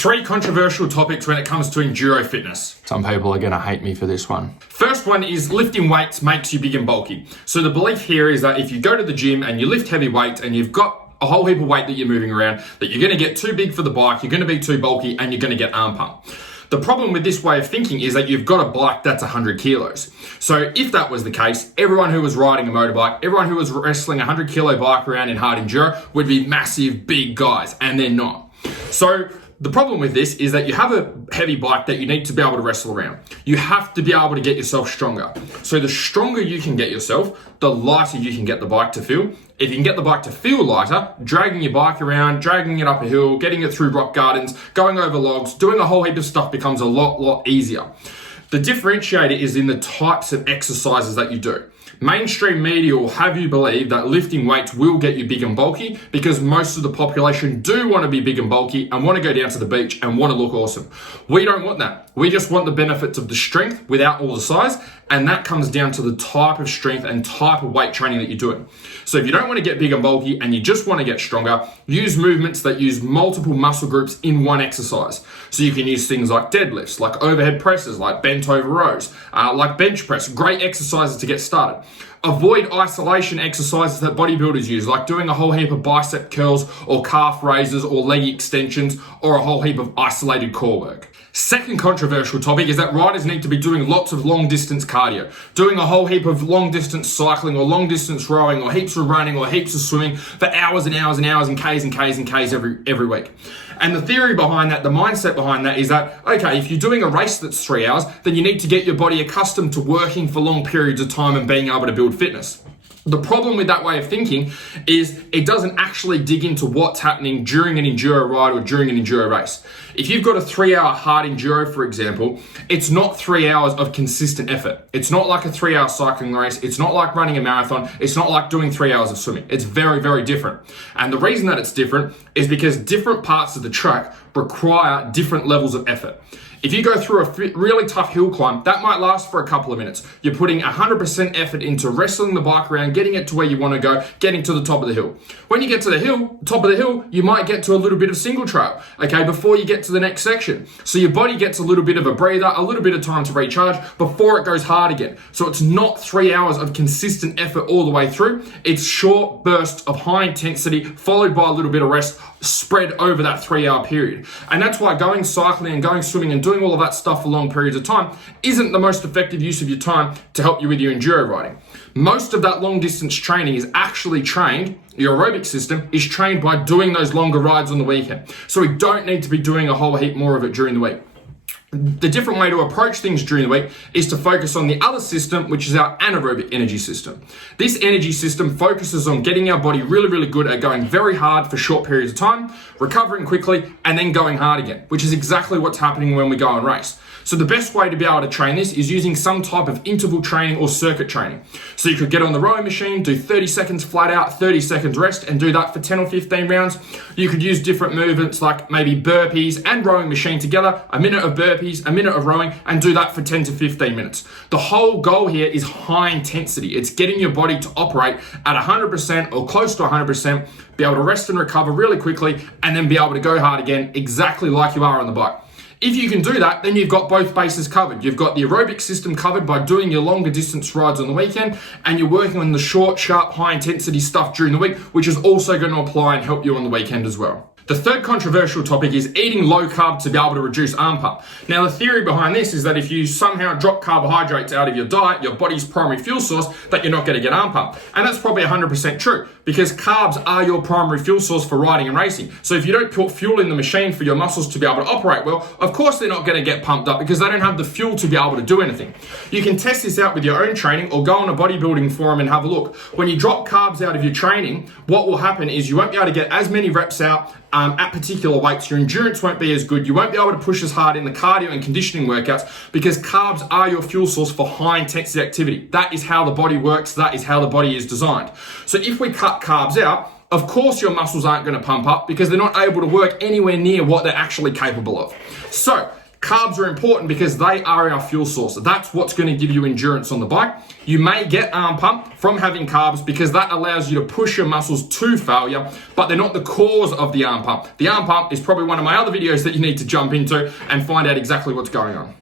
Three controversial topics when it comes to enduro fitness. Some people are going to hate me for this one. First one is lifting weights makes you big and bulky. So the belief here is that if you go to the gym and you lift heavy weights and you've got a whole heap of weight that you're moving around, that you're going to get too big for the bike, you're going to be too bulky, and you're going to get arm pump. The problem with this way of thinking is that you've got a bike that's 100 kilos. So if that was the case, everyone who was riding a motorbike, everyone who was wrestling a 100 kilo bike around in hard enduro would be massive, big guys, and they're not. So the problem with this is that you have a heavy bike that you need to be able to wrestle around. You have to be able to get yourself stronger. So the stronger you can get yourself, the lighter you can get the bike to feel. If you can get the bike to feel lighter, dragging your bike around, dragging it up a hill, getting it through rock gardens, going over logs, doing a whole heap of stuff becomes a lot easier. The differentiator is in the types of exercises that you do. Mainstream media will have you believe that lifting weights will get you big and bulky because most of the population do want to be big and bulky and want to go down to the beach and want to look awesome. We don't want that. We just want the benefits of the strength without all the size, and that comes down to the type of strength and type of weight training that you're doing. So if you don't want to get big and bulky and you just want to get stronger, use movements that use multiple muscle groups in one exercise. So you can use things like deadlifts, like overhead presses, like bent over rows, like bench press, great exercises to get started. Avoid isolation exercises that bodybuilders use, like doing a whole heap of bicep curls or calf raises or leg extensions or a whole heap of isolated core work. Second controversial topic is that riders need to be doing lots of long distance cardio, doing a whole heap of long distance cycling or long distance rowing or heaps of running or heaps of swimming for hours and hours and hours and Ks and Ks and Ks every week. And the theory behind that, the mindset behind that is that, okay, if you're doing a race that's 3 hours, then you need to get your body accustomed to working for long periods of time and being able to build fitness. The problem with that way of thinking is it doesn't actually dig into what's happening during an enduro ride or during an enduro race. If you've got a 3 hour hard enduro, for example, it's not 3 hours of consistent effort. It's not like a 3 hour cycling race. It's not like running a marathon. It's not like doing 3 hours of swimming. It's very different. And the reason that it's different is because different parts of the track require different levels of effort. If you go through a really tough hill climb, that might last for a couple of minutes. You're putting 100% effort into wrestling the bike around, getting it to where you want to go, getting to the top of the hill. When you get to the hill, top of the hill, you might get to a little bit of single trail, okay, before you get to the next section. So your body gets a little bit of a breather, a little bit of time to recharge before it goes hard again. So it's not 3 hours of consistent effort all the way through. It's short bursts of high intensity followed by a little bit of rest spread over that 3 hour period. And that's why going cycling and going swimming and doing all of that stuff for long periods of time isn't the most effective use of your time to help you with your enduro riding. Most of that long distance training is actually trained, your aerobic system is trained by doing those longer rides on the weekend. So we don't need to be doing a whole heap more of it during the week. The different way to approach things during the week is to focus on the other system, which is our anaerobic energy system. This energy system focuses on getting our body really good at going very hard for short periods of time, recovering quickly, and then going hard again, which is exactly what's happening when we go and race. So the best way to be able to train this is using some type of interval training or circuit training. So you could get on the rowing machine, do 30 seconds flat out, 30 seconds rest, and do that for 10 or 15 rounds. You could use different movements like maybe burpees and rowing machine together, a minute of burpees, a minute of rowing, and do that for 10 to 15 minutes. The whole goal here is high intensity. It's getting your body to operate at 100% or close to 100%, be able to rest and recover really quickly, and then be able to go hard again exactly like you are on the bike. If you can do that, then you've got both bases covered. You've got the aerobic system covered by doing your longer distance rides on the weekend, and you're working on the short, sharp, high intensity stuff during the week, which is also going to apply and help you on the weekend as well. The third controversial topic is eating low carb to be able to reduce arm pump. Now, the theory behind this is that if you somehow drop carbohydrates out of your diet, your body's primary fuel source, that you're not going to get arm pump. And that's probably 100% true because carbs are your primary fuel source for riding and racing. So if you don't put fuel in the machine for your muscles to be able to operate well, of course they're not going to get pumped up because they don't have the fuel to be able to do anything. You can test this out with your own training or go on a bodybuilding forum and have a look. When you drop carbs out of your training, what will happen is you won't be able to get as many reps out at particular weights. Your endurance won't be as good. You won't be able to push as hard in the cardio and conditioning workouts because carbs are your fuel source for high intensity activity. That is how the body works. That is how the body is designed. So if we cut carbs out, of course your muscles aren't going to pump up because they're not able to work anywhere near what they're actually capable of. So Carbs are important because they are our fuel source. That's what's going to give you endurance on the bike. You may get arm pump from having carbs because that allows you to push your muscles to failure, but they're not the cause of the arm pump. The arm pump is probably one of my other videos that you need to jump into and find out exactly what's going on.